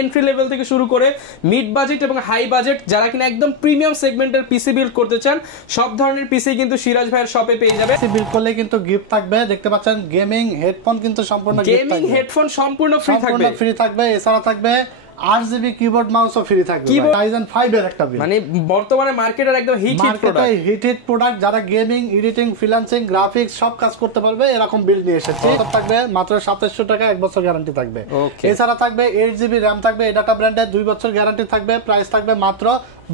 Entry level থেকে শুরু করে মিড বাজেট এবং হাই বাজেট যারা কিনা একদম প্রিমিয়াম সেগমেন্টের পিসি বিল্ড করতে চান সব ধরনের পিসি কিন্তু সিরাজ ভাইয়ের শপে পেয়ে যাবে। পিসি বিল্ড করলে কিন্তু গিফট থাকবে, দেখতে পাচ্ছেন গেমিং হেডফোন কিন্তু সম্পূর্ণ গেমিং হেডফোন সম্পূর্ণ ফ্রি থাকবে। এছাড়া থাকবে 8GB কিবোর্ড মাউসও ফ্রি থাকবে। Ryzen 5 এর একটা বিল, মানে বর্তমানে মার্কেটের একদম হিট প্রোডাক্ট যারা গেমিং, এডিটিং, ফ্রিল্যান্সিং, গ্রাফিক্স সব কাজ করতে পারবে এরকম বিল নিয়ে এসেছে। থাকবে মাত্র 2700 টাকা, 1 বছর গ্যারান্টি থাকবে। এছাড়া থাকবে 8GB র‍্যাম থাকবে, এই ডাটা ব্র্যান্ডের 2 বছর গ্যারান্টি থাকবে। প্রাইস থাকবে মাত্র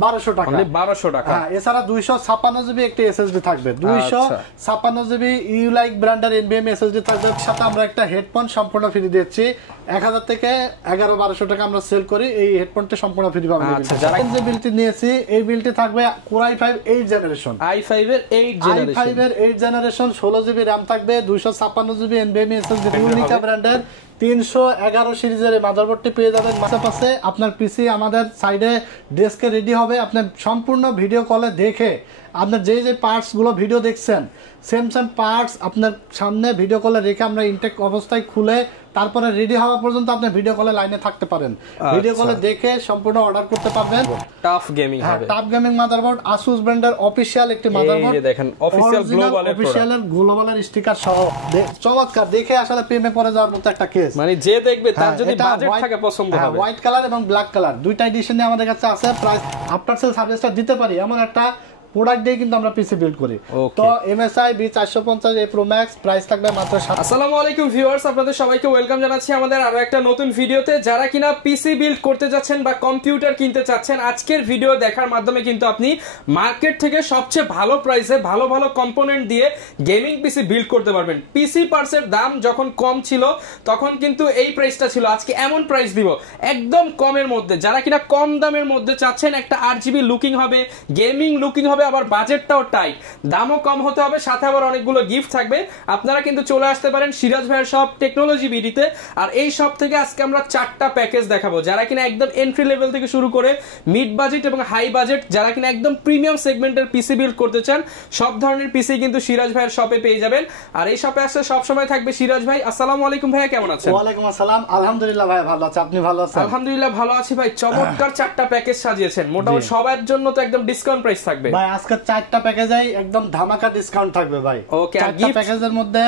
1200 টাকা। 1200 টাকা। হ্যাঁ, এছাড়া 256GB একটি SSD থাকবে। 256GB ইউলাইক ব্র্যান্ডের NVMe SSD থাকবে। সাথে আমরা একটা হেডফোন সম্পূর্ণ ফ্রি দিচ্ছি। 1000 থেকে 1100-1200 টাকা আমরা সেল করি, এই হেডফোনটা সম্পূর্ণ ফ্রি পাবেন। যারা যে বিলটি নিয়েছি এই বিলটি থাকবে Core i5 8 জেনারেশন, i5 এর 8 জেনারেশন 16GB র‍্যাম থাকবে, 256GB NVMe SSD ইউনিকা ব্র্যান্ডের 311 সিরিজের মাদারবোর্ডটি পেয়ে যাবেন। পাশাপাশি আপনার পিসি আমাদের সাইডে ডেস্কে রেডি হবে। আপনি সম্পূর্ণ ভিডিও কলে দেখে আপনার যে পার্টস গুলো ভিডিও দেখছেন সেম পার্টস আপনার সামনে ভিডিও কলে রেখে আমরা ইনটেক অবস্থায় খুলে তারপরে রেডি হওয়া পর্যন্ত আপনি ভিডিও কলে লাইনে থাকতে পারেন। ভিডিও কলে দেখে সম্পূর্ণ অর্ডার করতে পারবেন। টাফ গেমিং হবে, টাফ গেমিং মাদারবোর্ড, Asus ব্র্যান্ডের অফিশিয়াল একটি মাদারবোর্ড। এই দেখেন অফিশিয়াল গ্লোবালের স্টিকার সহ চমৎকার, দেখে আসলে প্রেমে পড়ে যাওয়ার মতো একটা কেস। মানে যে দেখবে তার যদি বাজেট থাকে পছন্দ হবে। হোয়াইট কালার এবং ব্ল্যাক কালার দুইটা এডিশনে আমাদের কাছে আছে। প্রাইস আফটার সেল সার্ভিসটা দিতে পারি এমন একটা প্রোডাক্ট দিয়ে কিন্তু আমরা পিসি বিল্ড করি। তো MSI B450 Pro Max price থাকবে মাত্র। আসসালামু আলাইকুম ভিউয়ার্স, আপনাদের সবাইকে ওয়েলকাম জানাচ্ছি আমাদের আরো একটা নতুন ভিডিওতে। যারা কিনা পিসি বিল্ড করতে যাচ্ছেন বা কম্পিউটার কিনতে চাচ্ছেন, আজকের ভিডিও দেখার মাধ্যমে কিন্তু আপনি মার্কেট থেকে সবচেয়ে ভালো প্রাইসে ভালো ভালো কম্পোনেন্ট দিয়ে গেমিং পিসি বিল্ড করতে পারবেন। পিসি পার্টসের দাম যখন কম ছিল তখন কিন্তু এই প্রাইসটা ছিল, আজকে এমন প্রাইস দিব একদম কমের মধ্যে। যারা কিনা কম দামের মধ্যে চাচ্ছেন, একটা 8GB লুকিং হবে, গেমিং লুকিং হবে, আবার বাজেটটাও টাইট, দামও কম হতে হবে, সাথে আবার অনেকগুলো গিফট থাকবে, আপনারা কিন্তু চলে আসতে পারেন সিরাজ ভাইয়ের শপ টেকনোলজি বিডিতে। আর এই শপ থেকে আজকে আমরা 4টা প্যাকেজ দেখাবো যারা কিনা একদম এন্ট্রি লেভেল থেকে শুরু করে মিড বাজেট এবং হাই বাজেট যারা কিনা একদম প্রিমিয়াম সেগমেন্টের পিসি বিল্ড করতে চান সব ধরনের পিসি কিন্তু সিরাজ ভাইয়ের শপে পেয়ে যাবেন। আর এই শপে আসলে সব সময় থাকবে সিরাজ ভাই। আসসালামু আলাইকুম ভাইয়া, কেমন আছেন? ওয়ালাইকুম আসসালাম, আলহামদুলিল্লাহ ভাই ভালো আছি, আপনি ভালো আছেন? আলহামদুলিল্লাহ ভালো আছি ভাই। চমৎকার 4টা প্যাকেজ সাজিয়েছেন, মোটামুটি সবার জন্য তো একদম ডিসকাউন্ট প্রাইস থাকবে ভাই। আজকে 4টা প্যাকেজে একদম ধামাকা ডিসকাউন্ট থাকবে ভাই। ওকে, আর গিফট প্যাকেজের মধ্যে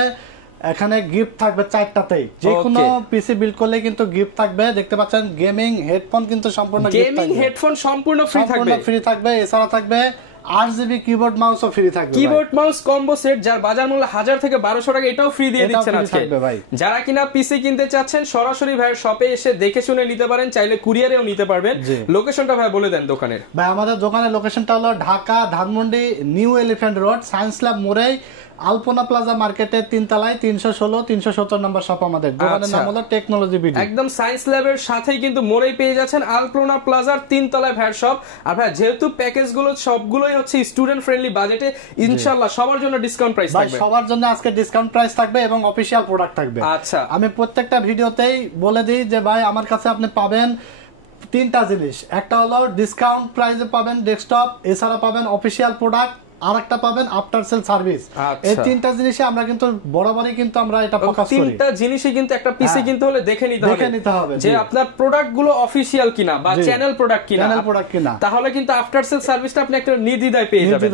এখানে গিফট থাকবে 4টাতেই। যে কোনো পিসি বিল্ড করলে কিন্তু গিফট থাকবে। দেখতে পাচ্ছেন গেমিং হেডফোন কিন্তু সম্পূর্ণ ফ্রি থাকবে। এছাড়া থাকবে 8GB কিবোর্ড মাউসও ফ্রি থাকবে। কিবোর্ড মাউস কম্বো সেট যার বাজার মূল্য 1000 থেকে 1200 টাকা, এটাও ফ্রি দিয়ে দিচ্ছেন আজকে। যারা কিনা পিসি কিনতে চাচ্ছেন সরাসরি ভাইয়ের শপে এসে দেখে শুনে নিতে পারেন, চাইলে কুরিয়ারেও নিতে পারবেন। লোকেশনটা ভাই বলে দেন দোকানের। ভাই আমাদের দোকানের লোকেশনটা হলো Dhaka Dhanmondi new elephant road, science lab মোড়ে, আলপনা প্লাজা মার্কেটের 3 তলায় 316-317 নম্বর শপ। আমাদের দোকানের নাম হলো টেকনোলজি বিডি। একদম সায়েন্স ল্যাবের সাথেই কিন্তু মোড়েই পেয়ে যাচ্ছেন আলপনা প্লাজার 3 তলায় ভাইয়ের শপ। আর ভাই যেহেতু প্যাকেজগুলো সবগুলোই হচ্ছে স্টুডেন্ট ফ্রেন্ডলি বাজেটে, ইনশাআল্লাহ সবার জন্য ডিসকাউন্ট প্রাইস থাকবে। ভাই সবার জন্য আজকে ডিসকাউন্ট প্রাইস থাকবে এবং অফিশিয়াল প্রোডাক্ট থাকবে। আচ্ছা, আমি প্রত্যেকটা ভিডিওতেই বলে দিই যে ভাই আমার কাছে আপনি পাবেন 3টা জিনিস। একটা হলো ডিসকাউন্ট প্রাইসে পাবেন ডেস্কটপ, এছাড়া পাবেন অফিশিয়াল প্রোডাক্ট, আর একটা পাবেন আফটার সেল সার্ভিস। এই 3টা জিনিসে আমরা কিন্তু বরাবরই কিন্তু আমরা এটা ফোকাস করি। 3টা জিনিসই কিন্তু একটা পিসি কিনতে হলে দেখে নিতে হবে যে আপনার প্রোডাক্ট গুলো অফিশিয়াল কিনা বা চ্যানেল প্রোডাক্ট কিনা, তাহলে কিন্তু আফটার সেল সার্ভিসটা আপনি একটা নির্দ্বিধায় পেয়ে যাবেন।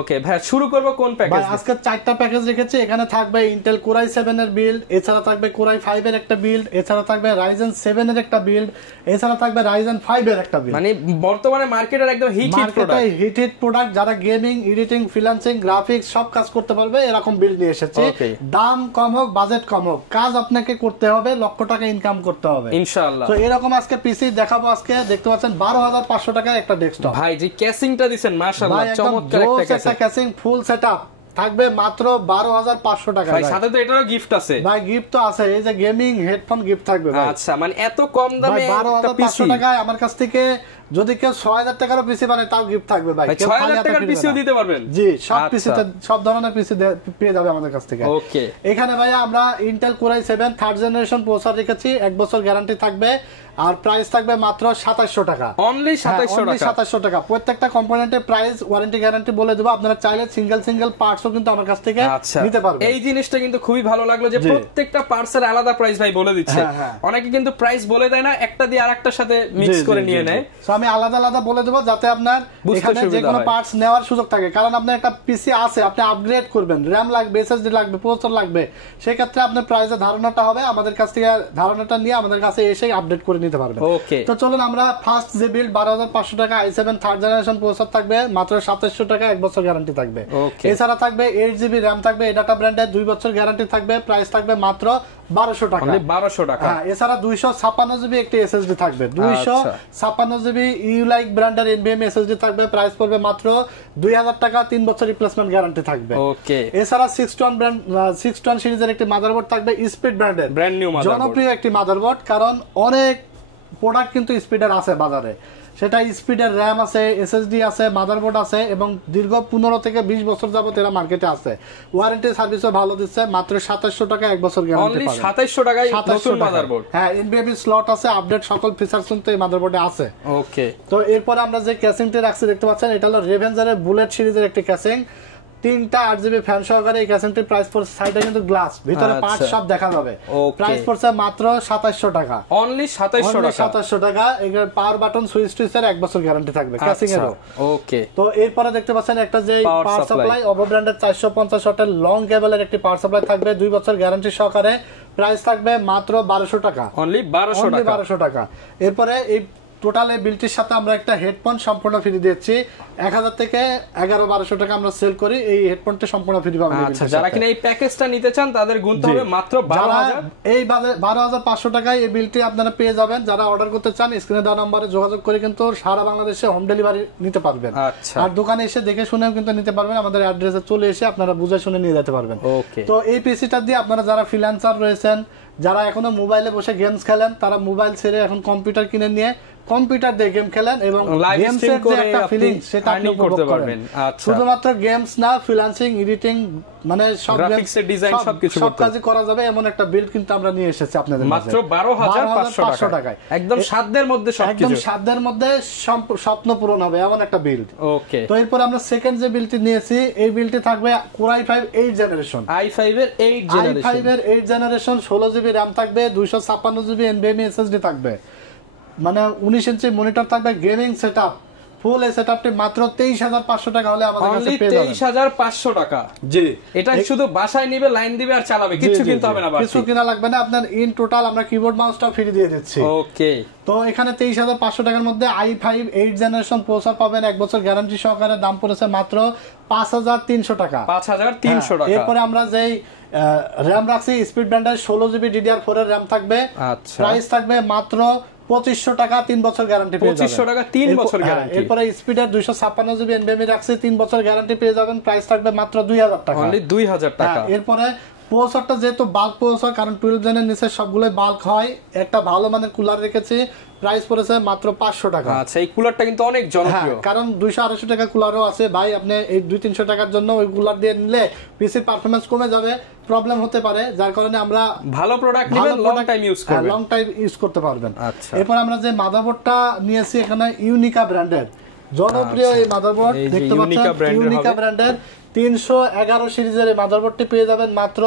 ওকে ভাই, শুরু করব কোন প্যাকেজ? ভাই আজকে 4টা প্যাকেজ রেখেছি। এখানে থাকবে ইন্টেল Core i7 এর বিল্ড, এছাড়া থাকবে Core i5 এর একটা বিল্ড, এছাড়া থাকবে Ryzen 7 এর একটা বিল্ড, এছাড়া থাকবে Ryzen 5 এর একটা বিল্ড। মানে বর্তমানে মার্কেটের একদম হিট প্রোডাক্ট যারা গেমিং, এডিটিং, ফ্রিল্যান্সিং, গ্রাফিক্স সব কাজ করতে পারবে এরকম বিল্ড নিয়ে এসেছে। দাম কম হোক, বাজেট কম হোক, কাজ আপনাকে করতে হবে, লক্ষ টাকা ইনকাম করতে হবে ইনশাআল্লাহ। তো এরকম আজকে পিসি দেখাবো। আজকে দেখতে পাচ্ছেন 12500 টাকা একটা ডেস্কটপ। ভাই যে ক্যাসিংটা দিবেন মাশাআল্লাহ, চমৎকার একটা ক্যাসিং, ফুল সেটআপ থাকবে মাত্র 12500 টাকা। ভাই সাথে তো এটারও গিফট আছে। ভাই গিফট তো আছে, এই যে গেমিং হেডফোন গিফট থাকবে ভাই। আচ্ছা, মানে এত কম দামে 12500 টাকায় আমার কাছ থেকে যদি কেউ 6000 টাকারও পিসি বানায় তাও গিফট থাকবে ভাই। 6000 টাকার পিসিও দিতে পারবেন? জি, সব পিসিতে সব ধরনের পিসি পেয়ে যাবে আমাদের কাছ থেকে। ওকে, এখানে ভাই আমরা Intel Core i7 3rd generation processor রেখেছি, 1 বছর গ্যারান্টি থাকবে। আর প্রাইস থাকবে মাত্র 2700 টাকা। অনলি 2700 টাকা। প্রত্যেকটা কম্পোনেন্টের প্রাইস, ওয়ারেন্টি, গ্যারান্টি বলে দেবো। আপনারা চাইলে সিঙ্গেল পার্টসও কিন্তু আমার কাছ থেকে নিতে পারবেন। এই জিনিসটা কিন্তু খুবই ভালো লাগলো যে প্রত্যেকটা পার্টসের আলাদা প্রাইস ভাই বলে দিচ্ছে। অনেকে কিন্তু প্রাইস বলে দেয় না, একটা দিয়ে আরেকটার সাথে মিক্স করে নিয়ে নেয়। সো আমি আলাদা বলে দেবো যাতে আপনার এখানে যে কোনো পার্টস নেওয়ার সুযোগ থাকে। কারণ আপনার একটা পিসি আছে, আপনি আপগ্রেড করবেন, র‍্যাম লাগবে, এসএসডি লাগবে, প্রসেসর লাগবে, সেই ক্ষেত্রে আপনার প্রাইসের ধারণাটা হবে আমাদের কাছ থেকে, ধারণাটা নিয়ে আমাদের কাছে এসে আপডেট করে নিতে পারবেন। তো চলুন আমরা ফার্স্ট যে বিল্ড 12500 টাকা i7 থার্ড জেনারেশন প্রসেসর থাকবে মাত্র 2700 টাকা, 1 বছর গ্যারান্টি থাকবে। এছাড়া থাকবে 8GB র‍্যাম থাকবে, ডাটা ব্র্যান্ডের 2 বছর গ্যারান্টি থাকবে, প্রাইস থাকবে মাত্র 1200 টাকা। 1200 টাকা। হ্যাঁ, এছাড়া 256GB একটি এসএসডি থাকবে, 256GB ইউলাইক ব্র্যান্ডের এনভিএমই এসএসডি থাকবে, প্রাইস পড়বে মাত্র 2000 টাকা, 3 বছর রিপ্লেসমেন্ট গ্যারান্টি থাকবে। ওকে। এছাড়া 6 সিরিজের একটি মাদারবোর্ড থাকবে, স্পিড ব্র্যান্ডের, ব্র্যান্ড নিউ মাদারবোর্ড, জনপ্রিয় একটি মাদারবোর্ড। কারণ অনেক প্রোডাক্ট কিন্তু স্পিডের আছে বাজারে, সেটা স্পিডের র‍্যাম আছে, এসএসডি আছে, মাদারবোর্ড আছে এবং দীর্ঘ 15 থেকে 20 বছর যাবত এরা মার্কেটে আছে। ওয়ারেন্টি সার্ভিসও ভালো দিচ্ছে, মাত্র 2700 টাকা, 1 বছর গ্যারান্টি পাবেন। 2700 টাকায় নতুন মাদারবোর্ড। হ্যাঁ, এনবিএমই স্লট আছে, আপডেট সকল ফিচারস কিন্তু এই মাদারবোর্ডে আছে। ওকে। তো এরপর আমরা যে ক্যাসিংটি রাখছি দেখতে পাচ্ছেন, এটা হলো রেভেঞ্জারের বুলেট সিরিজের একটি ক্যাসিং, 3টা 8GB ফ্যান সহকারে। এই ক্যাসিংটির প্রাইস পড়ছে, সাইডে কিন্তু গ্লাস, ভিতরে পার্ট সব দেখা যাবে। প্রাইস পড়ছে মাত্র 2700 টাকা। অনলি 2700 টাকা। এর পাওয়ার বাটন, সুইচ টুইচের 1 বছর গ্যারান্টি থাকবে ক্যাসিং এরও। ওকে। তো এরপরে দেখতে পাচ্ছেন একটা যে পাওয়ার সাপ্লাই, ওভো ব্র্যান্ডের 450 ওয়াটের লং কেবলের একটি পাওয়ার সাপ্লাই থাকবে, 2 বছর গ্যারান্টি সহকারে, প্রাইস থাকবে মাত্র 1200 টাকা। অনলি 1200 টাকা। এরপরে এই টোটাল এই বিলটির সাথে আমরা একটা হেডফোন সম্পূর্ণ ফ্রি দিচ্ছি। 1000 থেকে 11-1200 টাকা আমরা সেল করি, এই হেডফোনটা সম্পূর্ণ ফ্রি পাবেন। আচ্ছা, যারা কিনা এই প্যাকেজটা নিতে চান তাদের গুনতে হবে মাত্র 12000। এই 12500 টাকায় এই বিলটি আপনারা পেয়ে যাবেন। যারা অর্ডার করতে চান স্ক্রিনে দেওয়া নম্বরে যোগাযোগ করে কিন্তু সারা বাংলাদেশে হোম ডেলিভারি নিতে পারবেন। আর দোকানে এসে দেখে শুনেও কিন্তু নিতে পারবেন, আমাদের অ্যাড্রেসে চলে এসে আপনারা বুঝে শুনে নিয়ে যেতে পারবেন। তো এই পিসিটা দিয়ে আপনারা যারা ফ্রিল্যান্সার রয়েছেন, যারা এখনো মোবাইলে বসে গেমস খেলেন, তারা মোবাইল ছেড়ে এখন কম্পিউটার কিনে নিয়ে কম্পিউটার দিয়ে গেম খেলেন এবং গেমসের যে একটা ফিলিং সেটা আপনি করতে পারবেন। শুধুমাত্র গেমস না, ফ্রিল্যান্সিং, এডিটিং, মানে সব গ্রাফিক্সের ডিজাইন সব কাজই করা যাবে এমন একটা বিল্ড কিন্তু আমরা নিয়ে এসেছি আপনাদের মাত্র 12500 টাকায়। একদম সাধ্যের মধ্যে সবকিছু, একদম সাধ্যের মধ্যে স্বপ্ন পূরণ হবে এমন একটা বিল্ড। ওকে। তো এরপর আমরা সেকেন্ড যে বিল্ডটি নিয়েছি, এই বিল্ডটি থাকবে Core i5 8 জেনারেশন। i5 এর 8 জেনারেশন 16GB র‍্যাম থাকবে, 256GB এনভিএমই এসএসডি থাকবে, মানে 19 ইঞ্চি মনিটর থাকবে, গেমিং সেটআপ, ফুল এই সেটআপটি মাত্র 23500 টাকা হলে আমাদের কাছে পেয়ে যাবেন। 23500 টাকা। জি। এটা শুধু বাসায় নিবে, লাইন দিবে আর চালাবে, কিছু কিনতে হবে না, কিছু কিনা লাগবে না। আপনার ইন টোটাল আমরা কিবোর্ড মাউসটা ফ্রি দিয়ে দিচ্ছি। ওকে। তো এখানে 23500 টাকার মধ্যে i5 8 জেনারেশন প্রসেসর পাবেন, 1 বছর গ্যারান্টি সহকারে। দাম পড়েছে মাত্র 5300 টাকা। 5300 টাকা। এরপরে আমরা যেই র‍্যাম রাখছি, স্পিড ব্র্যান্ডের 16GB DDR4 এর র‍্যাম থাকবে, প্রাইস থাকবে মাত্র 2500 টাকা, 3 বছর গ্যারান্টি পেয়ে যাবেন। 2500 টাকা 3 বছর গ্যারান্টি। এরপরে স্পিডের 256GB এনভিএমই রাখছি, 3 বছর গ্যারান্টি পেয়ে যাবেন, প্রাইস থাকবে মাত্র 2000 টাকা। অনলি 2000 টাকা। এরপরে প্রসেসরটা যেহেতু বাল্ক প্রসেসর, কারণ 12 জেনের নিচে সবগুলোই বাল্ক হয়, একটা ভালো মানের কুলার রেখেছি, প্রাইস পড়েছে মাত্র 500 টাকা। আচ্ছা, এই কুলারটা কিন্তু অনেক জনপ্রিয়, কারণ 200-250 টাকা কুলারও আছে ভাই। আপনি এই 200-300 টাকার জন্য ওই কুলার দিয়ে নিলে পিসির পারফরম্যান্স কমে যাবে, প্রবলেম হতে পারে, যার কারণে আমরা ভালো প্রোডাক্ট নেবেন, লং টাইম ইউজ করবেন, লং টাইম ইউজ করতে পারবেন। এরপর আমরা যে মাদারবোর্ডটা নিয়েছি এখানে ইউনিকা ব্র্যান্ডের জনপ্রিয় এই মাদারবোর্ড দেখতে পাচ্ছেন, ইউনিকা ব্র্যান্ডের 311 সিরিজের এই মাদারবোর্ডটি পেয়ে যাবেন মাত্র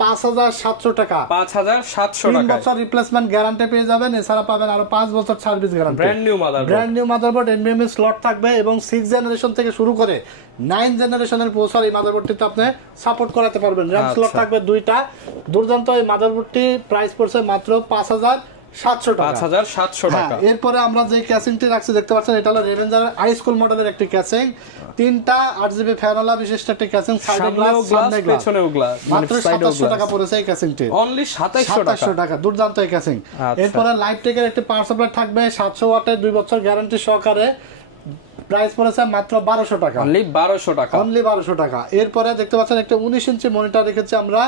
5700 টাকা। 5700 টাকা। 3 বছর রিপ্লেসমেন্ট গ্যারান্টি পেয়ে যাবেন। এছাড়া পাবেন আরো 5 বছর service guarantee. Brand new motherboard, NVMe slot থাকবে এবং 6 জেনারেশন থেকে শুরু করে 9 জেনারেশনের প্রসেসর এই মাদারবোর্ডটিতে আপনি সাপোর্ট করাতে পারবেন। র‍্যাম স্লট থাকবে 2টা। দুর্দান্ত এই মাদারবোর্ডটি প্রাইস পড়ছে মাত্র 5700 টাকা। 5700 টাকা। এরপরে আমরা যে ক্যাসিংটি রাখছি দেখতে পাচ্ছেন, এটা হলো রেভেঞ্জারের হাই স্কুল মডেলের একটি ক্যাসিং, 3টা 8GB ফ্যানওয়ালা বিশিষ্ট একটি ক্যাসিং, সাইডে গ্লাস, সামনে গ্লাস, পেছনেও গ্লাস, মাত্র 2700 টাকা পড়েছে এই ক্যাসিংটি। অনলি 2700 টাকা। দুর্দান্ত এই ক্যাসিং। এরপরে লাইফটেকের একটি পাওয়ার সাপ্লাই থাকবে 700 ওয়াটের, 2 বছর গ্যারান্টি সহকারে, প্রাইস পড়েছে মাত্র 1200 টাকা। অনলি 1200 টাকা। অনলি 1200 টাকা। এরপরে দেখতে পাচ্ছেন একটা 19 ইঞ্চি মনিটর রেখেছি আমরা,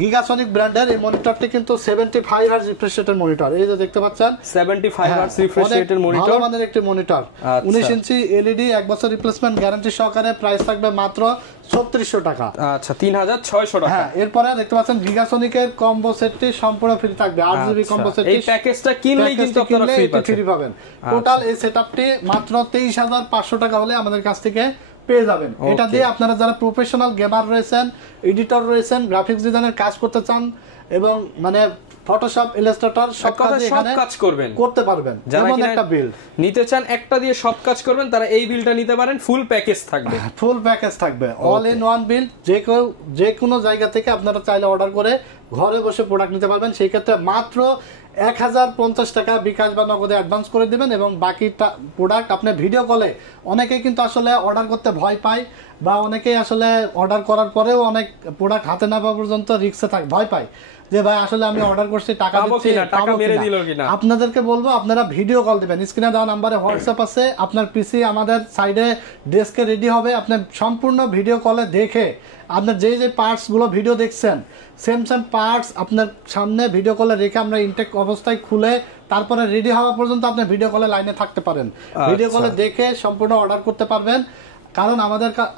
গিগাসনিক ব্র্যান্ডের এই মনিটরটি কিন্তু 75 হার্জ রিফ্রেশ রেটের মনিটর, এই যে দেখতে পাচ্ছেন 75 হার্জ রিফ্রেশ রেটের মনিটর, ভালো মানের একটি মনিটর, 19 ইঞ্চি এলইডি, 1 বছর রিপ্লেসমেন্ট গ্যারান্টি সহকারে। প্রাইস থাকবে মাত্র 3600 টাকা। আচ্ছা 3600 টাকা। হ্যাঁ, এরপরে দেখতে পাচ্ছেন গিগাসনিকের কম্বো সেটটি সম্পূর্ণ ফ্রি থাকবে, 8GB কম্বো সেট। এই প্যাকেজটা কিনলেই কিন্তু আপনারা ফ্রি পাবেন। টোটাল এই সেটআপটি মাত্র 23500 টাকা হলে আমাদের কাছ থেকে পেয়ে যাবেন। এটা দিয়ে আপনারা যারা প্রফেশনাল গেমার রয়েছেন, এডিটর রয়েছেন, গ্রাফিক্স ডিজাইনের কাজ করতে চান এবং মানে ফটোশপ, ইলাস্ট্রেটর সব কাজ করবেন, করতে পারবেন। যেমন একটা বিল্ড নিতে চান, একটা দিয়ে সব কাজ করবেন, তারা এই বিলটা নিতে পারেন। ফুল প্যাকেজ থাকবে, ফুল প্যাকেজ থাকবে, অল ইন ওয়ান বিল্ড। যে কোনো জায়গা থেকে আপনারা চাইলে অর্ডার করে ঘরে বসে প্রোডাক্ট নিতে পারবেন। সেই ক্ষেত্রে মাত্র 1050 টাকা বিকাশ বা নগদে অ্যাডভান্স করে দিবেন এবং বাকিটা প্রোডাক্ট আপনি ভিডিও কলে, অনেকেই কিন্তু আসলে অর্ডার করতে ভয় পায় বা অনেকেই আসলে অর্ডার করার পরেও অনেক প্রোডাক্ট হাতে না পাওয়া পর্যন্ত রিস্কে থাকে, ভয় পায় যে ভাই আসলে আমি অর্ডার করছি, টাকা দিচ্ছি, টাকা মেরে দিল কিনা। আপনাদেরকে বলবো আপনারা ভিডিও কল দিবেন, স্ক্রিনে দেওয়া নাম্বারে হোয়াটসঅ্যাপ আছে, আপনার পিসি আমাদের সাইডে ডেস্কে রেডি হবে। আপনি সম্পূর্ণ ভিডিও কলে দেখে আপনার যে পার্টস গুলো ভিডিও দেখছেন, সেম পার্টস আপনার সামনে ভিডিও কলে রেখে আমরা ইনটেক অবস্থায় খুলে তারপরে রেডি হওয়া পর্যন্ত আপনি ভিডিও কলে লাইনে থাকতে পারেন। ভিডিও কলে দেখে সম্পূর্ণ অর্ডার করতে পারবেন, কারণ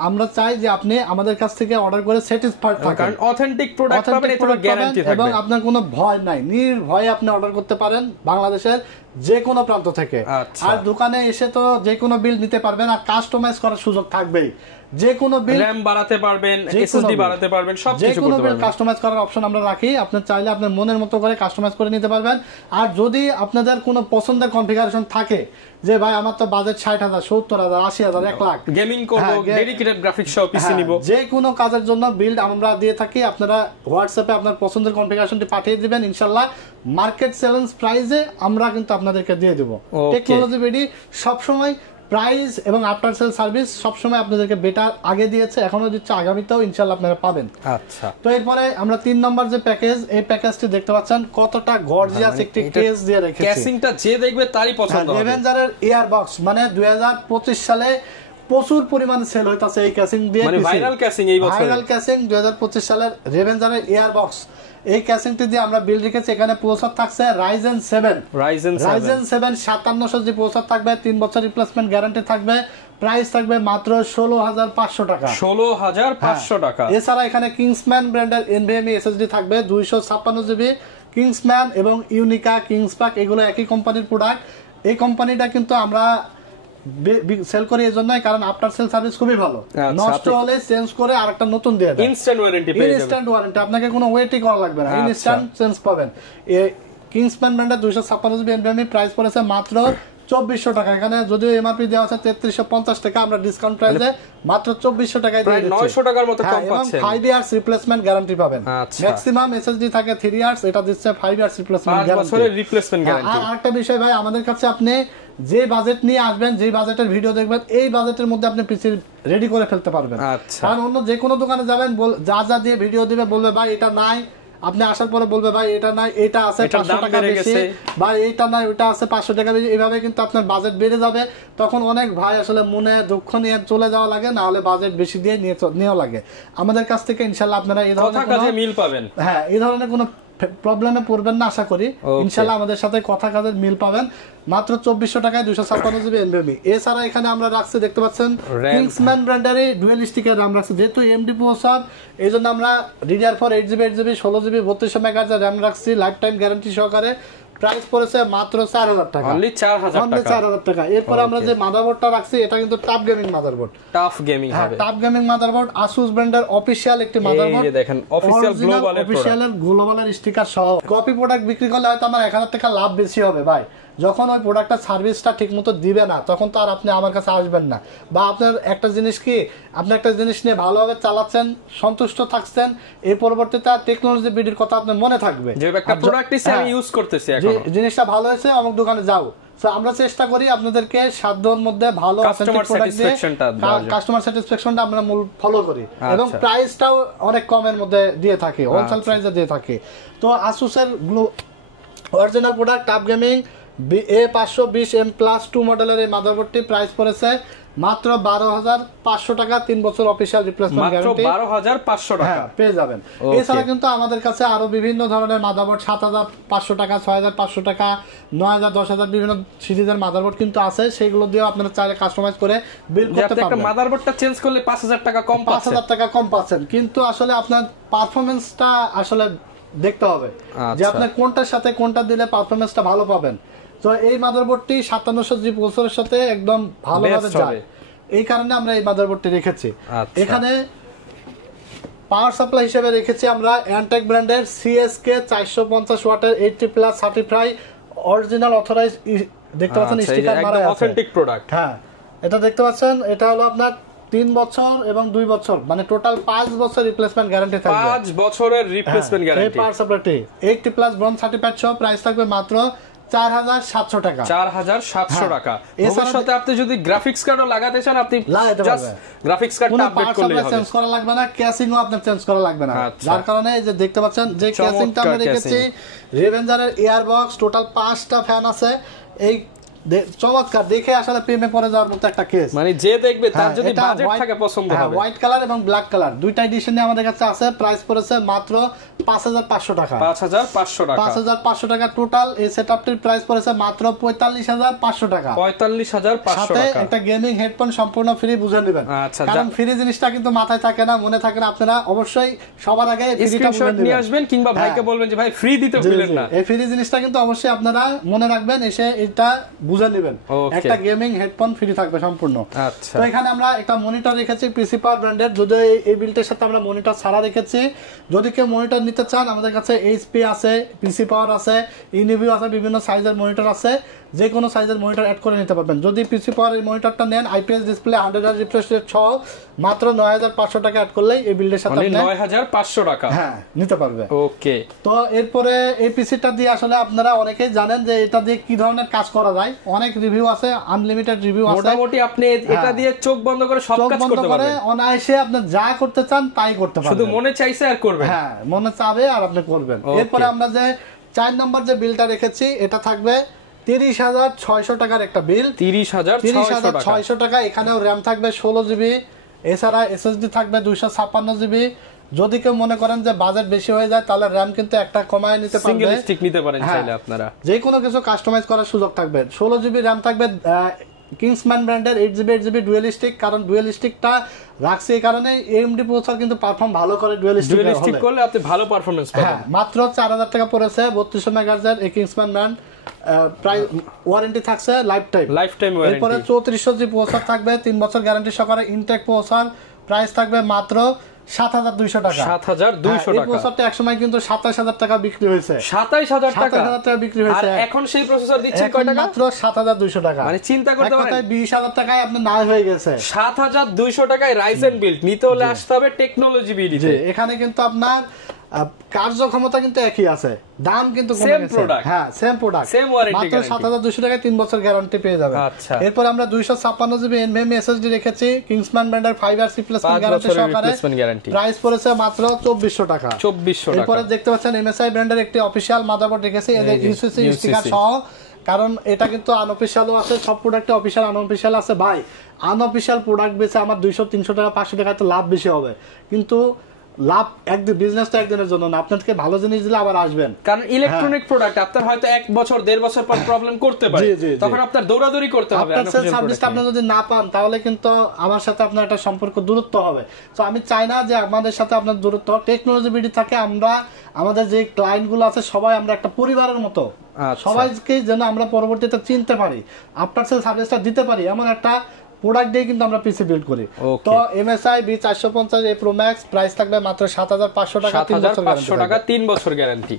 আমরা চাই যে আপনি আমাদের কাছ থেকে অর্ডার করে স্যাটিসফাইড থাকেন, কারণ অথেন্টিক প্রোডাক্ট পাবেন, এটার গ্যারান্টি থাকবে এবং আপনার কোনো ভয় নাই, নির্ভয়ে আপনি অর্ডার করতে পারেন বাংলাদেশের যে কোনো প্রান্ত থেকে। আর দোকানে এসে তো যে কোনো বিল নিতে পারবেন, আর কাস্টমাইজ করার সুযোগ থাকবেই। যে কোনো বিল র‍্যাম বাড়াতে পারবেন, এসএসডি বাড়াতে পারবেন, সব কিছু করতে পারবেন। যে কোনো বিল কাস্টমাইজ করার অপশন আমরা রাখি, আপনি চাইলে আপনার মনের মতো করে কাস্টমাইজ করে নিতে পারবেন। আর যদি আপনাদের কোনো পছন্দের কনফিগারেশন থাকে যে ভাই আমার তো বাজেট 60,000, 70,000, 80,000, 1 লাখ, গেমিং করব, ডেডিকেটেড গ্রাফিক্স সহ পিসি নিব, যে কোনো কাজের জন্য বিল্ড আমরা দিয়ে থাকি। আপনারা হোয়াটসঅ্যাপে আপনার পছন্দের কনফিগারেশনটি পাঠিয়ে দিবেন, ইনশাআল্লাহ মার্কেট চ্যালেঞ্জ প্রাইসে আমরা কিন্তু আপনাদেরকে দিয়ে দেব। টেকনোলজি বিডি সব সময় প্রাইস এবং আফটার সেল সার্ভিস সবসময় আপনাদেরকে বেটার আগে দিয়েছে, এখনো দিচ্ছে, আগামীতেও ইনশাআল্লাহ আপনারা পাবেন। আচ্ছা, তো এরপরে আমরা 3 নম্বর যে প্যাকেজ, এই প্যাকেজটি দেখতে পাচ্ছেন কতটা গর্জিয়াস একটি কেস দিয়ে রেখেছি। কেসিংটা যে দেখবে তারই পছন্দ হবে। রেভেঞ্জারের এয়ার বক্স, মানে 2025 সালে প্রচুর পরিমাণে সেল হইতাছে এই ক্যাসিং দিয়ে, মানে ভাইরাল ক্যাসিং এই বছর, ভাইরাল ক্যাসিং 2025 সালের রেভেঞ্জারের এয়ার বক্স। এই ক্যাসিংটি দিয়ে আমরা বিল রেখেছি। এখানে প্রসেসর থাকছে Ryzen 7 5700 জি প্রসেসর থাকবে, 3 বছর রিপ্লেসমেন্ট গ্যারান্টি থাকবে। প্রাইস থাকবে মাত্র 16,500 টাকা। 16,500 টাকা। এছাড়া এখানে কিংসম্যান ব্র্যান্ডের NVMe SSD থাকবে 256 জিবি। কিংসম্যান এবং ইউনিকা, কিংসপাক এগুলো একই কোম্পানির প্রোডাক্ট। এই কোম্পানিটা কিন্তু আমরা সেল করি এই জন্যই কারণ আফটার সেল সার্ভিস খুবই ভালো, নষ্ট হলে চেঞ্জ করে আরেকটা নতুন দিয়ে দেয়, ইনস্ট্যান্ট ওয়ারেন্টি পেয়ে যাবেন। ইনস্ট্যান্ট ওয়ারেন্টি, আপনাকে কোনো ওয়েটই করা লাগবে না, ইনস্ট্যান্ট চেঞ্জ পাবেন। এই কিংসম্যান ব্র্যান্ডের 256 জিবি NVMe প্রাইস পড়েছে মাত্র 2400 টাকা। এখানে যদিও এমআরপি দেওয়া আছে 3350 টাকা, আমরা ডিসকাউন্ট প্রাইসে মাত্র 2400 টাকায় দিয়ে দিচ্ছি। 900 টাকার মতো কম পাচ্ছেন। 5 ইয়ার্স রিপ্লেসমেন্ট গ্যারান্টি পাবেন। ম্যাক্সিমাম এসএসডি থাকে 3 ইয়ার্স, এটা দিচ্ছে 5 ইয়ার্স রিপ্লেসমেন্ট গ্যারান্টি, 5 বছরের রিপ্লেসমেন্ট গ্যারান্টি। আর আরেকটা বিষয় ভাই, আমাদের কাছে আপনি যে বাজেট নিয়ে আসবেন, যে বাজেটের ভিডিও দেখবেন, এই বাজেটের মধ্যে আপনি পিসি রেডি করে ফেলতে পারবেন। কারণ অন্য যে কোনো দোকানে যাবেন, যা দিয়ে ভিডিও দিবে বলবে ভাই এটা নাই, আপনি আসার পরে বলবে ভাই এটা নাই, এটা আছে 500 টাকা বেশি, বা এটা নাই ওটা আছে 500 টাকা বেশি। এইভাবে কিন্তু আপনার বাজেট বেড়ে যাবে। তখন অনেক ভাই আসলে মনে দুঃখ নিয়ে চলে যাওয়া লাগে, না হলে বাজেট বেশি দিয়ে নেওয়া লাগে। আমাদের কাছ থেকে ইনশাআল্লাহ আপনারা এই ধরনের মিল পাবেন। হ্যাঁ, এই ধরনের কোনো প্রবলেমে পড়বেন না আশা করি। ইনশাআল্লাহ আমাদের সাথে কথা কাজের মিল পাবেন। মাত্র 2400 টাকায় 256 জিবি NVMe। এছাড়া এখানে আমরা রাখছি, দেখতে পাচ্ছেন কিংসম্যান ব্র্যান্ডের ডুয়েল স্টিকের RAM রাখছি, যেহেতু AMD প্রসেসর, এই জন্য আমরা DDR4 8GB 8GB 16GB 3200 MHz RAM রাখছি, লাইফ টাইম গ্যারান্টি সহকারে। প্রাইস পড়েছে মাত্র 4000 টাকা, অনলি 4000 টাকা। এরপর আমরা যে মাদারবোর্ডটা রাখছি, এটা কিন্তু tough gaming motherboard, tough gaming হবে, টাফ গেমিং মাদারবোর্ড। Asus ব্র্যান্ডের অফিশিয়াল একটি মাদারবোর্ড, এই দেখেন অফিশিয়াল গ্লোবালের স্টিকার সহ। কপি প্রোডাক্ট বিক্রি করলে হয়তো আমার 1000 টাকা লাভ বেশি হবে ভাই, যখন ওই প্রোডাক্টটা সার্ভিসটা ঠিকমতো দিবে না, তখন তো আর আপনি আমার কাছে আসবেন না। বা আপনার একটা জিনিস কি, আপনি একটা জিনিস নিয়ে ভালোভাবে চালাচ্ছেন, সন্তুষ্ট থাকছেন, এর পরবর্তীতে টেকনোলজি বিডির কথা আপনার মনে থাকবে যে একটা প্রোডাক্ট আমি ইউজ করতেছি, এখন জিনিসটা ভালো হয়েছে, অমুক দোকানে যাও। সো আমরা চেষ্টা করি আপনাদেরকে সাধ্যের মধ্যে ভালো কাস্টমার স্যাটিসফ্যাকশনটা আমরা মূল ফলো করি, এবং প্রাইসটাও অনেক কমের মধ্যে দিয়ে থাকি, হোলসেল প্রাইসে দিয়ে থাকি। তো আসুসের original product TUF gaming A520M+2 মডেলের এই মাদারবোর্ডটি প্রাইস পড়েছে মাত্র 12,500 টাকা 3 বছর অফিশিয়াল রিপ্লেসমেন্ট গ্যারান্টি, মাত্র 12,500 টাকা পেয়ে যাবেন। এছাড়া কিন্তু আমাদের কাছে আরো বিভিন্ন ধরনের মাদারবোর্ড 7,500 টাকা, 6,500 টাকা, 9,000, 10,000 বিভিন্ন সিরিজের মাদারবোর্ড কিন্তু আছে, সেগুলো দিয়ে আপনারা চাইলে কাস্টমাইজ করে বিল করতে পারবেন। একটা মাদারবোর্ডটা চেঞ্জ করলে 5,000 টাকা কম পাচ্ছেন, 5,000 টাকা কম পাচ্ছেন, কিন্তু আসলে আপনার পারফরম্যান্সটা আসলে দেখতে হবে যে আপনি কোনটার সাথে কোনটা দিলে পারফরম্যান্সটা ভালো পাবেন। তো এই মাদারবোর্ডটি 5700G প্রসেসরের সাথে একদম ভালোভাবে যায়, এই কারণে আমরা এই মাদারবোর্ডটি রেখেছি। এখানে পাওয়ার সাপ্লাই হিসেবে রেখেছি আমরা অ্যান্টেক ব্র্যান্ডের CSK 450 ওয়াটের 80+ সার্টিফাই অরিজিনাল অথরাইজ, দেখতে পাচ্ছেন স্টিকার মারা আছে, অথেন্টিক প্রোডাক্ট। হ্যাঁ এটা দেখতে পাচ্ছেন, এটা হলো আপনার 3 বছর এবং 2 বছর, মানে টোটাল 5 বছর রিপ্লেসমেন্ট গ্যারান্টি থাকবে, 5 বছরের রিপ্লেসমেন্ট গ্যারান্টি। এই পাওয়ার সাপ্লাইটি 80+ ব্রোঞ্জ সার্টিফাইড সহ প্রাইস থাকবে মাত্র 4,700 টাকা, 4,700 টাকা। ভবিষ্যতে আপনি যদি গ্রাফিক্স কার্ডও লাগাতে চান, আপনি জাস্ট গ্রাফিক্স কার্ডটা আপডেট করলেই হবে, চেঞ্জ করা লাগবে না, ক্যাসিংও আপনার চেঞ্জ করা লাগবে না। যার কারণে এই যে দেখতে পাচ্ছেন যে ক্যাসিংটা আমরা রেখেছি রেভেঞ্জারের এয়ার বক্স, টোটাল 5টা ফ্যান আছে, এই চমৎকার, দেখে আসলে প্রেমে পড়ে যাওয়ার মতো একটা কেস, মানে যে দেখবে তার যদি বাজেট থাকে পছন্দ হবে। হোয়াইট কালার এবং ব্ল্যাক কালার দুইটা এডিশনে আমাদের কাছে আছে, প্রাইস পড়েছে মাত্র 5,500 টাকা, 5,500 টাকা, 5,500 টাকা টোটাল। এই সেটআপটির প্রাইস পড়েছে মাত্র 45,500 টাকা, 45,500 সাথে টাকা। একটা গেমিং হেডফোন সম্পূর্ণ ফ্রি, বুঝে নেবেন। কারণ ফ্রি জিনিসটা কিন্তু মাথায় থাকে না, মনে থাকে না, আপনারা অবশ্যই সবার আগে ফ্রিটা বুঝে নেবেন, নিয়ে আসবেন কিংবা ভাইকে বলবেন যে ভাই ফ্রি দিতে ভুলেন না। এই ফ্রি জিনিসটা কিন্তু অবশ্যই আপনারা মনে রাখবেন, এসে এটা বুঝে নেবেন, একটা গেমিং হেডফোন ফ্রি থাকবে সম্পূর্ণ। তো এখানে আমরা একটা মনিটর রেখেছি পিসি পাওয়ার ব্র্যান্ডের, যদিও এই বিল্টের সাথে আমরা মনিটর ছাড়া রেখেছি। যদি কেউ মনিটর নিতে চান, আমাদের কাছে এইচপি আছে, পিসি পাওয়ার আছে, ইউনিভিউ আছে, বিভিন্ন সাইজের মনিটর আছে, যে কোনো সাইজের মনিটর অ্যাড করে নিতে পারবেন। যদি পিসি পাওয়ার মনিটরটা নেন, IPS display 100Hz refresh rate সহ মাত্র 9,500 টাকা অ্যাড করলেই এই বিল্ডের সাথে আপনি 9,500 টাকা নিতে পারবে। ওকে, তো এরপরে এই পিসিটা দিয়ে আসলে আপনারা অনেকেই জানেন যে এটা দিয়ে কি ধরনের কাজ করা যায়, অনেক রিভিউ আছে, আনলিমিটেড রিভিউ আছে, মোটামুটি আপনি এটা দিয়ে চোখ বন্ধ করে সব কাজ করতে পারবেন, অনায়াসে আপনি যা করতে চান তাই করতে পারবেন, শুধু মনে চাইছে আর করবেন। মনে চাবে আর আপনি করবেন। এরপরে আমরা যে 4 নম্বর যে বিলটা রেখেছি, এটা থাকবে 30,600 টাকার একটা বিল, 30,600 টাকা। এখানেও র্যাম থাকবে 16GB, এছাড়া এসএসডি থাকবে 256GB। যদি কেউ মনে করেন যে বাজেট বেশি হয়ে যায়, তাহলে র্যাম কিন্তু একটা কমায় নিতে পারবেন, সিঙ্গেল স্টিক নিতে পারেন চাইলে আপনারা, যে কোনো কিছু কাস্টমাইজ করার সুযোগ থাকবে। 16GB র্যাম থাকবে কিংসম্যান ব্র্যান্ডের 8GB ডুয়েল স্টিক, কারণ ডুয়েল স্টিকটা রাখছি এই কারণে AMD প্রসেসর কিন্তু পারফর্ম ভালো করে ডুয়েল স্টিক করলে আপনি ভালো পারফরম্যান্স পাবেন। মাত্র 4,000 টাকা পড়েছে 3200 মেগাহার্জ এই কিংসম্যান ব্র্যান্ড, প্রায় ওয়ারেন্টি থাকছে লাইফ টাইম ওয়ারেন্টি। এরপরে 3400G প্রসেসর থাকবে, 3 বছর গ্যারান্টি সহকারে ইনটেক প্রসেসর, প্রাইস থাকবে মাত্র 7,200 টাকা, 7,200 টাকা। এই প্রসেসরটা একসময় কিন্তু 27,000 টাকা বিক্রি হয়েছে, 27,000 টাকা বিক্রি হয়েছে, আর এখন সেই প্রসেসর দিচ্ছে কয় টাকা? মাত্র 7,200 টাকা। মানে চিন্তা করতে পারেন, 20,000 টাকায় আপনি না হয়ে গেছে। 7,200 টাকায় রাইজেন বিল্ড নিতে হলে আসতে হবে টেকনোলজি বিডিতে। এখানে কিন্তু আপনার কার্যক্ষমতা কিন্তু একই আছে, দাম কিন্তু কমে গেছে। সেম প্রোডাক্ট, সেম ওয়ারেন্টি, মাত্র 7,200 টাকায় 3 বছর গ্যারান্টি পেয়ে যাবেন। এরপর আমরা 256GB NVMe SSD রেখেছি, কিংসম্যান ব্র্যান্ডের 5 রিপ্লেসমেন্ট গ্যারান্টি সহকারে, প্রাইস পড়েছে মাত্র 2,400 টাকা। এরপর দেখতে পাচ্ছেন MSI ব্র্যান্ডের একটি অফিশিয়াল মাদারবোর্ড রেখেছি, এদের UCC স্টিকার সহ, কারণ এটা কিন্তু আনঅফিশিয়ালও আছে, সব প্রোডাক্টে অফিশিয়াল আনঅফিশিয়াল আছে। ভাই আনঅফিশিয়াল প্রোডাক্ট বেচে আমার 200-300 টাকা 500 টাকা তো লাভ বেশি হবে, কিন্তু লাভ একদিন, বিজনেস তো একদিনের জন্য না, আপনাকে ভালো জিনিস দিলে আবার আসবেন, কারণ ইলেকট্রনিক প্রোডাক্ট আপনার হয়তো 1 বছর 1.5 বছর পর প্রবলেম করতে পারে, তখন আপনার দৌড়াদৌড়ি করতে হবে। আপনার সার্ভিসটা আপনি যদি না পান, তাহলে কিন্তু আমার সাথে আপনার একটা সম্পর্ক দূরত্ব হবে। তো আমি চাই না যে আমাদের সাথে আপনার দূরত্ব, টেকনোলজি বিডি থাকে, আমরা আমাদের যে ক্লায়েন্ট গুলো আছে সবাই আমরা একটা পরিবারের মতো, সবাইকে যেন আমরা পরবর্তীতে চিনতে পারি, আপনার সার্ভিসটা দিতে পারি, এমন একটা প্রোডাক্ট দিয়ে কিন্তু আমরা পিসি বিল্ড করি। তো MSI B450 Pro Max price থাকবে মাত্র 7,500 টাকা, 7,500 টাকা 3 বছর গ্যারান্টি।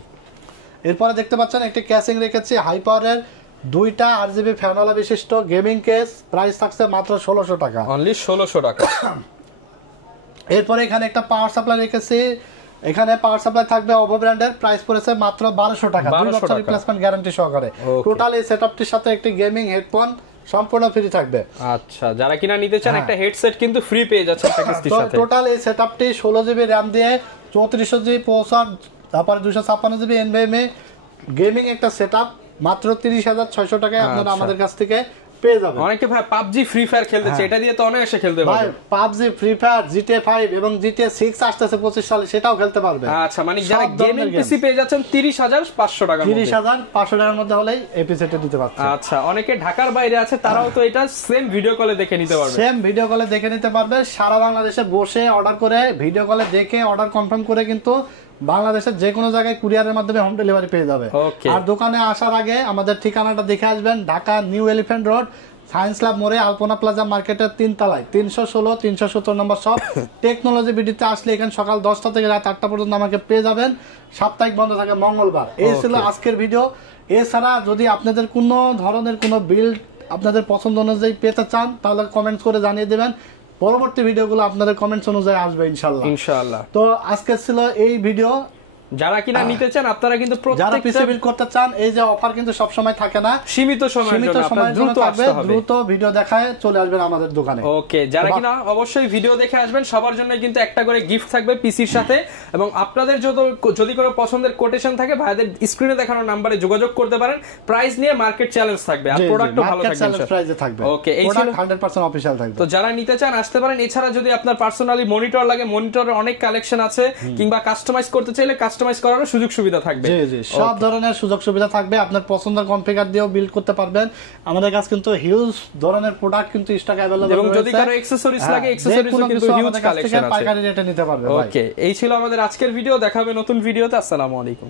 এরপরে দেখতে পাচ্ছেন একটি ক্যাসিং রেখেছি হাই পাওয়ারের, 2টা RGB ফ্যানওয়ালা বিশিষ্ট গেমিং কেস, প্রাইস থাকছে মাত্র 1,600 টাকা, অনলি 1,600 টাকা। এরপরে এখানে একটা পাওয়ার সাপ্লাই রেখেছি, এখানে পাওয়ার সাপ্লাই থাকবে ওভো ব্র্যান্ডের, প্রাইস পড়েছে মাত্র 1,200 টাকা, 2 বছর রিপ্লেসমেন্ট গ্যারান্টি সহকারে। টোটাল এই সেটআপটির সাথে একটি গেমিং হেডফোন সম্পূর্ণ ফ্রি থাকবে। আচ্ছা, যারা কিনা নিতে চান একটা হেডসেট কিন্তু ফ্রি পেয়ে যাচ্ছেন প্যাকেজটির সাথে। টোটাল এই সেটআপটি 16GB RAM দিয়ে 3400G প্রসেসর, তারপরে 256GB NVMe গেমিং একটা সেটআপ, মাত্র 30,600 টাকায় আপনারা আমাদের কাছ থেকে পেয়ে যাবেন। অনেকে ভাই পাবজি ফ্রি ফায়ার খেলতেছে, এটা দিয়ে তো অনায়াসে খেলতে ভাই পারবে। পাবজি, ফ্রি ফায়ার, জিটিএ 5 এবং জিটিএ 6 আসতেছে 25 সালে, সেটাও খেলতে পারবে। আচ্ছা, মানে যারা গেমিং পিসি পেয়ে যাচ্ছেন 30,500 টাকার মধ্যে, 30,500 টাকার মধ্যে হলেই এই পিসিটা দিতে পারছে। আচ্ছা, অনেকে ঢাকার বাইরে আছে, তারাও তো এটা সেম ভিডিও কলে দেখে নিতে পারবে। সেম ভিডিও কলে দেখে নিতে পারবে, সারা বাংলাদেশে বসে অর্ডার করে ভিডিও কলে দেখে অর্ডার কনফার্ম করে কিন্তু বাংলাদেশের যে কোনো জায়গায় কুরিয়ারের মাধ্যমে হোম ডেলিভারি পেয়ে যাবে। আর দোকানে আসার আগে আমাদের ঠিকানাটা দেখে আসবেন, Dhaka new elephant road, science lab মোড়ে, আলপনা প্লাজা মার্কেটের 3 তলায় 316 317 নম্বর শপ। টেকনোলজি বিডিতে আসলে এখানে সকাল 10টা থেকে রাত 8টা পর্যন্ত আমাকে পেয়ে যাবেন। সাপ্তাহিক বন্ধ থাকে মঙ্গলবার। এই ছিল আজকের ভিডিও। এছাড়া যদি আপনাদের কোনো ধরনের কোনো বিল্ড আপনাদের পছন্দ অনুযায়ী পেতে চান তাহলে কমেন্টস করে জানিয়ে দেবেন, পরবর্তী ভিডিওগুলো আপনাদের কমেন্টস অনুযায়ী আসবে ইনশাআল্লাহ। তো আজকে ছিল এই ভিডিও। যারা কিনা নিতে চান আপনারা কিন্তু যারা পিসি বিল্ড করতে চান, এই যে অফার কিন্তু সব সময় থাকে না, সীমিত সময়ের জন্য থাকবে। দ্রুত ভিডিও দেখায় চলে আসবেন আমাদের দোকানে। ওকে, যারা কিনা অবশ্যই ভিডিও দেখে আসবেন, সবার জন্য কিন্তু একটা করে গিফট থাকবে পিসির সাথে। এবং আপনাদের যদি কোনো পছন্দের কোটেশন থাকে ভাইদের স্ক্রিনে দেখানো নম্বরে যোগাযোগ করতে পারেন। প্রাইস নিয়ে মার্কেট চ্যালেঞ্জ থাকবে, আর প্রোডাক্টও ভালো থাকবে। ওকে, এই ছিল 100% অফিশিয়াল থাকবে। তো যারা নিতে চান আসতে পারেন। এছাড়া যদি আপনার পার্সোনালি মনিটর লাগে, মনিটরের অনেক কালেকশন আছে, কিংবা কাস্টমাইজ করতে চাইলে কাস্টমাইজ করারও সুযোগ সুবিধা থাকবে। জি জি, সব ধরনের সুযোগ সুবিধা থাকবে। আপনার পছন্দের কনফিগার দিয়েও বিল্ড করতে পারবেন। আমাদের কাছে কিন্তু হিউজ ধরনের প্রোডাক্ট কিন্তু স্টক अवेलेबल এবং যদি কারো অ্যাকসেসরিজ লাগে, অ্যাকসেসরিজও কিন্তু হিউজ কালেকশন আছে, পাইকারি রেটে নিতে পারবে। ওকে, এই ছিল আমাদের আজকের ভিডিও। দেখা হবে নতুন ভিডিওতে। আসসালামু আলাইকুম।